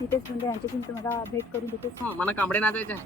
नितेश मुंडे यांच्याशी मी तुम्हाला भेट करून देते. मला कांबडे नाचायचे आहे.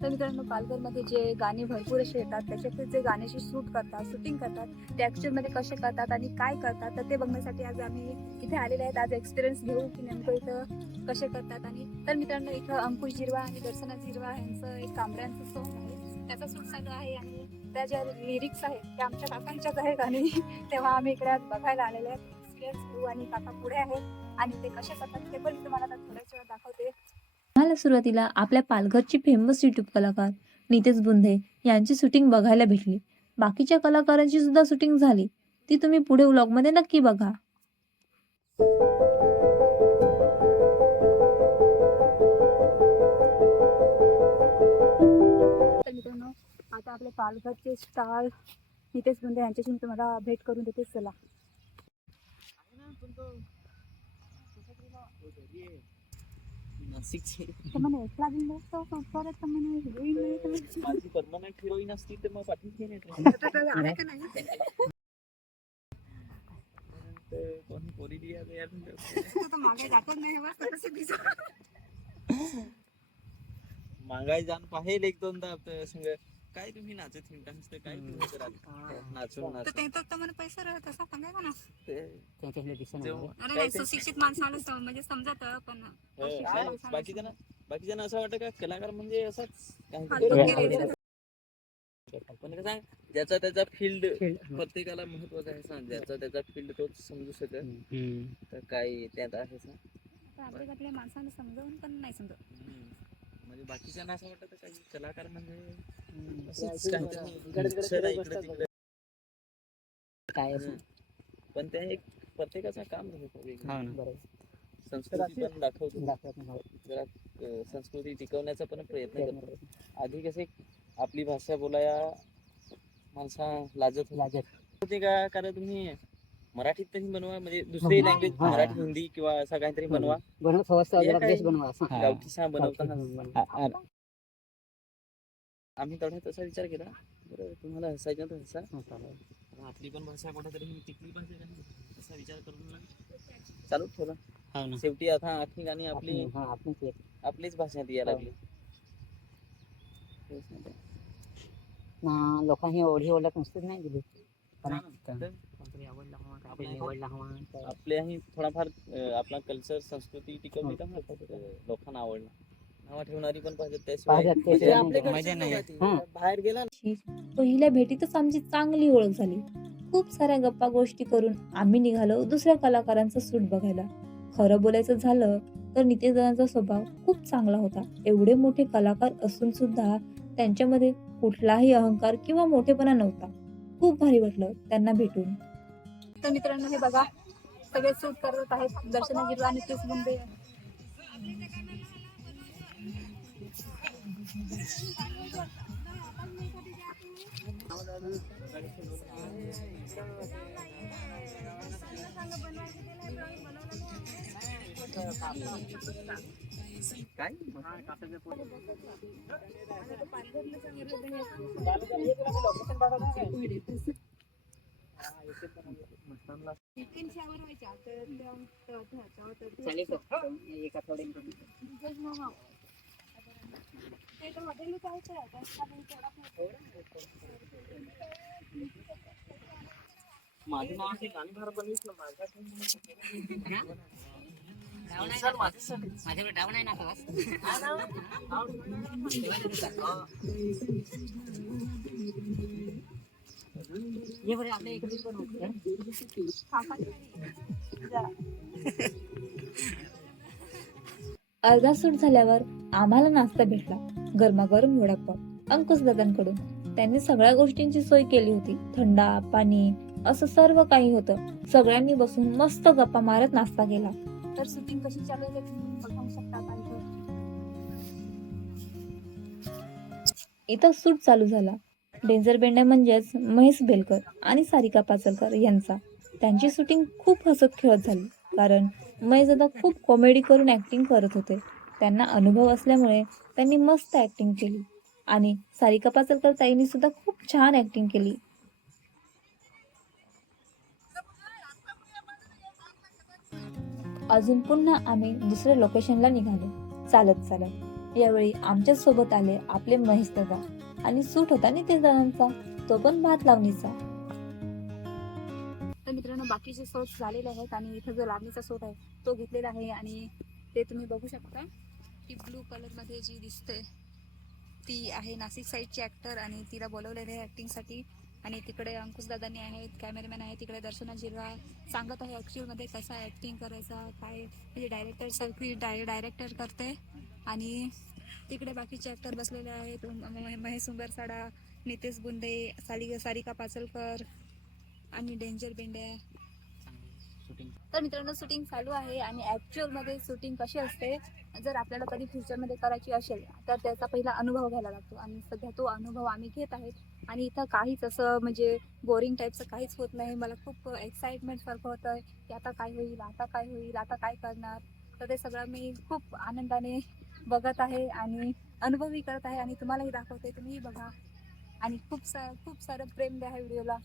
तर मित्रांनो, पालघरमध्ये जे गाणी भरपूर असे येतात, त्याच्यातले जे गाण्याची शूटिंग करतात, ते ॲक्च्युअलमध्ये कसे करतात आणि काय करतात, तर ते बघण्यासाठी आज आम्ही इथे आलेले आहेत. आज एक्सपिरियन्स घेऊ की नेमकं इथं कसे करतात. आणि तर मित्रांनो, इथं अंकुश जिरवा आणि दर्शना जिरवा यांचं एक कांबड्यांचं सॉन्ग आहे, त्याचा शूट चालू आहे. आणि त्या ज्या लिरिक्स आहेत त्या आमच्या काकांच्याच आहेत. आणि तेव्हा आम्ही इकडे आज बघायला आलेले आहेत. एक्सपिरियन्स घेऊ आणि काका पुढे आहेत आणि ते कसे करतात ते पण मी तुम्हाला थोड्याच वेळा दाखवते. आम्हाला सुरुवातीला आपल्या पालघरची फेमस यूट्यूब कलाकार नितेश बुंधे यांची शूटिंग बघायला भेटली. बाकीच्या कलाकारांची सुद्धा शूटिंग झाली, ती तुम्ही पुढे व्लॉगमध्ये नक्की बघा. तर मित्रांनो, आता आपले पालघरचे स्टार नितेश बुंधे यांच्याशी मी तुम्हाला भेट करून देते. चला. तर मला एकला दिलं असतं, परत तर म्हणे हिरोईन नाही तर माझी परमनंट हिरोईन असती तर मग पाठवून घेणे आलं का नाही? कोणी पोरी दिया यार तर मागे जातच नाही बस तसं दिसत. मागाय जाण पाहेल एक दोनदा संग काय तुम्ही नाचत हिंटांस तर काय तुम्ही कराल नाचून तर ते तर मला पैसा राहत असा सांगायचा ना. जेव्हा अरे नाही, सुशिक्षित माणसाला म्हणजे समजत, पण बाकीच्या असं वाटतं का कलाकार म्हणजे असंच पण कसं आहे, ज्याचा त्याचा फील्ड प्रत्येकाला महत्वाचा आहे. सांग ज्याचा त्याचा फील्ड तोच समजू शकत तर काय त्यात आहे सांग. आपल्या माणसाला समजावून पण नाही समजत. म्हणजे बाकीच्यांना असं वाटतं काही कलाकार म्हणजे असंच काहीतरी इकडे तिकडे काय पण ते एक प्रत्येकाचं काम वेगळं. संस्कृती पण दाखवतो, जरा संस्कृती टिकवण्याचा पण प्रयत्न करतो. आधी कसे आपली भाषा बोलाया माणसा लाजत होते का, कारण तुम्ही मराठीत तरी बनवा, म्हणजे दुसरी लँग्वेज मराठी हिंदी किंवा असं काहीतरी बनवा, गावठी सा बनवता. आम्ही तेवढा तसा विचार केला, बरं तुम्हाला हसायचं तर हसा, आपली पण भाषा कुठेतरी टिकली पाहिजे असा विचार करून चालू ठेवला. शेवटी आता आखी गाणी आपलीच भाषा द्यायला लागली. लोकांनी एवढी ओळख नुसतीच नाही दिली. आपल्याही थोडाफार आपला कल्चर संस्कृती टिकवली तर लोकांना आवडला. नावा ठेवणारी पण पाहिजे, त्याशिवाय बाहेर गेला. पहिल्या भेटीतच आमची चांगली ओळख झाली. खूप साऱ्या गप्पा गोष्टी करून आम्ही निघालो दुसऱ्या कलाकारांचा शूट बघायला. खरं बोलायचं झालं तर नितेश दादांचा स्वभाव खूप चांगला होता. एवढे मोठे कलाकार असून सुद्धा त्यांच्यामध्ये कुठलाही अहंकार किंवा मोठेपणा नव्हता. खूप भारी वाटलं त्यांना भेटून. तर मित्रांनो, हे बघा सगळे शूट करत आहेत. दर्शना जिरवा आणि नितेश बुंधे. काय माझं नाव असे गाणी भर बनवीस ना माझ्याकडे डाऊन आहे ना ये बरे आपल्या इकडे पण होते. अर्धा शूट झाल्यावर आम्हाला नाश्ता भेटला. गरमागरम वडापाव अंकुश दादांकडून. त्यांनी सगळ्या गोष्टींची सोय केली होती. थंडा, पाणी असं सर्व काही होतं. सगळ्यांनी बसून मस्त गप्पा मारत नाश्ता केला. तर शूटिंग कशी चालू आहे तुम्ही बघू शकता. इथं शूट चालू झाला. डेंजर बेंड्या म्हणजेच महेश बेलकर आणि सारिका पाचलकर यांचा. त्यांची शूटिंग खूप हसत खेळत झाली, कारण महेश दादा खूप कॉमेडी करून ऍक्टिंग करत होते. त्यांना अनुभव असल्यामुळे त्यांनी मस्त ऍक्टिंग केली आणि सारिका पाचलकर ताईंनी सुद्धा खूप छान ऍक्टिंग केली. अजून पुन्हा आम्ही दुसऱ्या लोकेशनला निघालो चालत चालत. यावेळी आमच्या सोबत आले आपले महेश दादा आणि सूट होता नितेश दादांचा, तो पण भात लावणीचा. तर मित्रांनो बाकीचे शॉट्स झालेले आहेत आणि इथं जो लावणीचा शॉट आहे तो घेतलेला आहे आणि ते तुम्ही बघू शकता की ब्लू कलर मध्ये जी दिसते ती आहे नाशिक साईडची ऍक्टर आणि तिला बोलवलेले आहे ऍक्टिंगसाठी. आणि तिकडे अंकुश दादानी आहेत, कॅमेरामॅन आहे तिकडे दर्शना जिरवा सांगत आहे ऍक्च्युअल मध्ये कसा ऍक्टिंग करायचा काय, म्हणजे डायरेक्टर सारखी डायरेक्टर करते. आणि तिकडे बाकीचे ऍक्टर बसलेले आहेत, महेश सुंबरसाडा, नितेश बुंदे, सारिका पाचलकर आणि डेंजर बेंड्या. तर मित्रांनो शूटिंग चालू आहे आणि ऍक्च्युअल मध्ये शूटिंग कशी असते, जर आपल्याला कधी फ्युचरमध्ये करायची असेल तर त्याचा पहिला अनुभव घ्यायला लागतो आणि सध्या तो अनुभव आम्ही घेत आहेत. आणि इथं काहीच असं म्हणजे बोरिंग टाईपचं काहीच होत नाही. मला खूप एक्साइटमेंट सारखं होतं की आता काय होईल, आता काय होईल, आता काय करणार. तर ते सगळं मी खूप आनंदाने बघत आहे आणि अनुभवही करत आहे आणि तुम्हालाही दाखवते, तुम्हीही बघा आणि खूप सारं प्रेम द्या ह्या व्हिडिओला.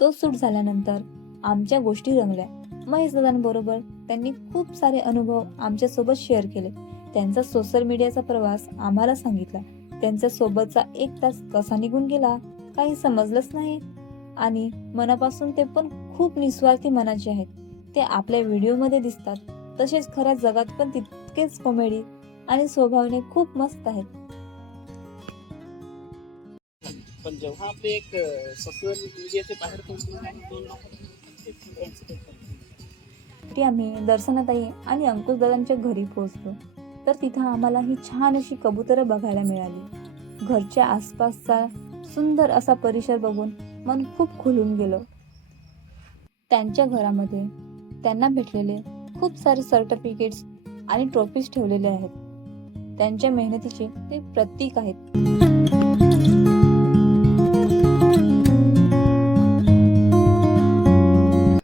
तो सूट झाल्यानंतर आमच्या गोष्टी रंगल्या. महेश दादांबरोबर त्यांनी खूप सारे अनुभव आमच्या सोबत शेअर केले. त्यांचा सोशल मीडियाचा प्रवास आम्हाला सांगितला. त्यांच्या सोबतचा 1 तास कसा निघून गेला काही समजलंच नाही. आणि मनापासून ते पण खूप निस्वार्थी मनाचे आहेत. ते आपल्या व्हिडिओमध्ये दिसतात तसेच खऱ्या जगात पण तितकेच कॉमेडी आणि स्वभावाने खूप मस्त आहेत. पण जेव्हा आपले एक सोशल मीडियाचे बाहेर ती आम्ही दर्शनाताई आणि अंकुश दादांच्या घरी पोहोचलो तर तिथं आम्हाला ही छान अशी कबुतरं बघायला मिळाली. घरच्या आसपासचा सुंदर असा परिसर बघून मन खूप खुलून गेलं. त्यांच्या घरामध्ये त्यांना भेटलेले खूप सारे सर्टिफिकेट्स आणि ट्रॉफीज ठेवलेले आहेत. त्यांच्या मेहनतीचे ते प्रतीक आहेत.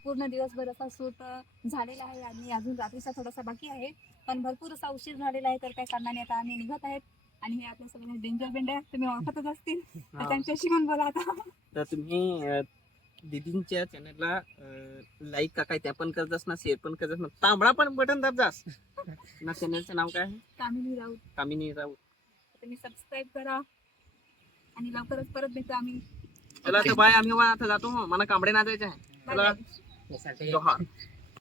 पूर्ण दिवसभर असा शूट झालेला आहे आणि अजून रात्रीचा थोडासा बाकी आहे, पण भरपूर असा उशीर झालेला आहे. तर काही कारणाने आता आम्ही निघत आहेत. आणि हे आपल्या सगळ्यांना डेंजर बेंड्या तुम्ही ओळखतच असतील, तर त्यांच्याशी पण बोला आता. तर तुम्ही दीदींच्या चॅनलला लाईक का काय त्या पण करतास ना, शेअर पण करतास ना, तांबडा पण बटन दाबतास ना. चॅनलचं नाव काय आहे? कामिनी राऊत. तुम्ही सबस्क्राईब करा आणि लवकरच परत भेटू आम्ही. चला तर बाय. आम्ही आता जातो. मला कांबडे नाचायचे आहे. चला. जोहार.